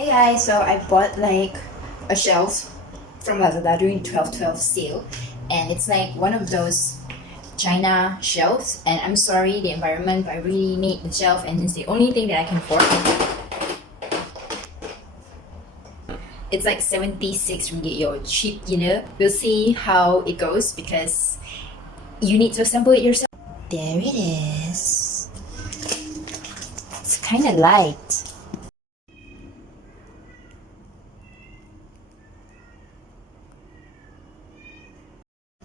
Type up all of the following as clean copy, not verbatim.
Hey guys, so I bought like a shelf from Lazada during 12/12 sale, and it's like one of those China shelves. And I'm sorry, the environment, but I really need the shelf, and it's the only thing that I can afford. It's like 76 ringgit, yo, cheap, you know. We'll see how it goes because you need to assemble it yourself. There it is. It's kind of light.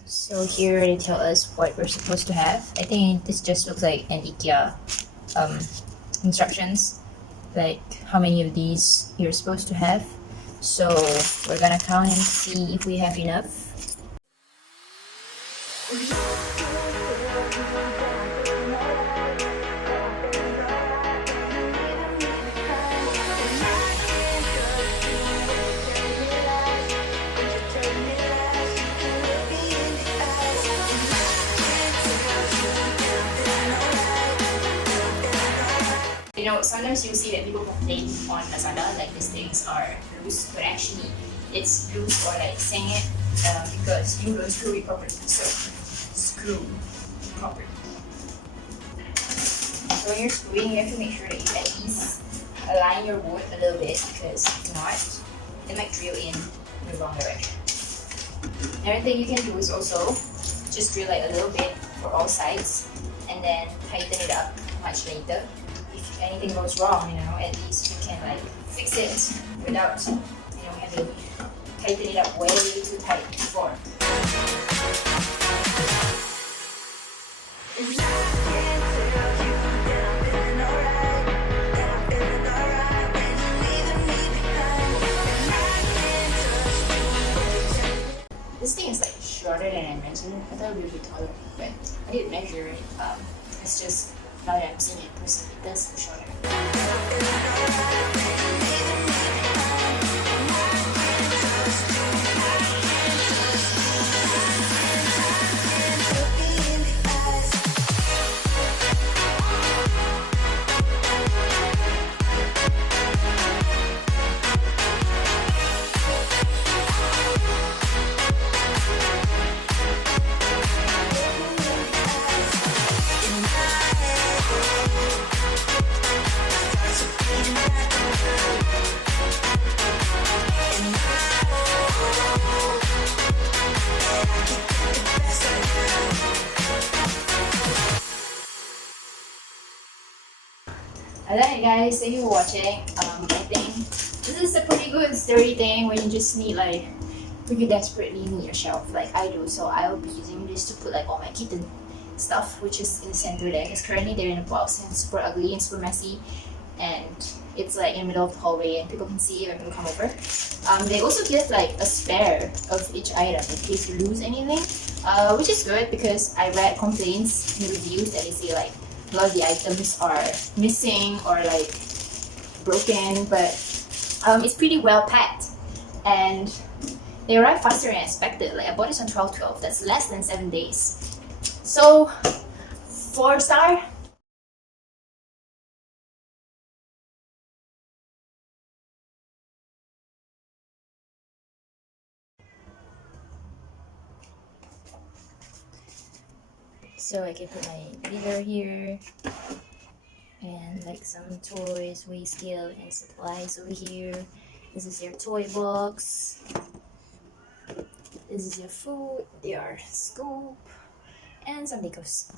So here they tell us what we're supposed to have. I think this just looks like an IKEA instructions, like how many of these you're supposed to have. So we're gonna count and see if we have enough. You know, sometimes you see that people complain on Lazada like these things are loose, but actually it's loose or like saying it because you don't screw it properly. So screw properly. So when you're screwing, you have to make sure that you at least align your wood a little bit, because if not, it might drill in the wrong direction. Another thing you can do is also just drill like a little bit for all sides and then tighten it up much later. If anything goes wrong, you know, at least you can like fix it without, you know, having tighten it up way too tight before. This thing is like shorter than I imagined. I thought it would be a bit taller, but I didn't measure it. It's just now that I'm seeing it personally, it does look shorter. Alright guys, thank you for watching. I think this is a pretty good sturdy thing when you just need like, when you desperately need a shelf like I do. So I'll be using this to put like all my kitten stuff, which is in the center there, because currently they're in a box and it's super ugly and super messy, and it's like in the middle of the hallway and people can see it when people come over. They also give like a spare of each item in case you lose anything, which is good because I read complaints in reviews that they say like a lot of the items are missing or like broken, but it's pretty well packed and they arrive faster than I expected. Like I bought this on 12/12, that's less than 7 days. So 4-star. So I can put my glitter here and like some toys, weigh scale and supplies over here. This is your toy box. This is your food, your scoop, and some Legos.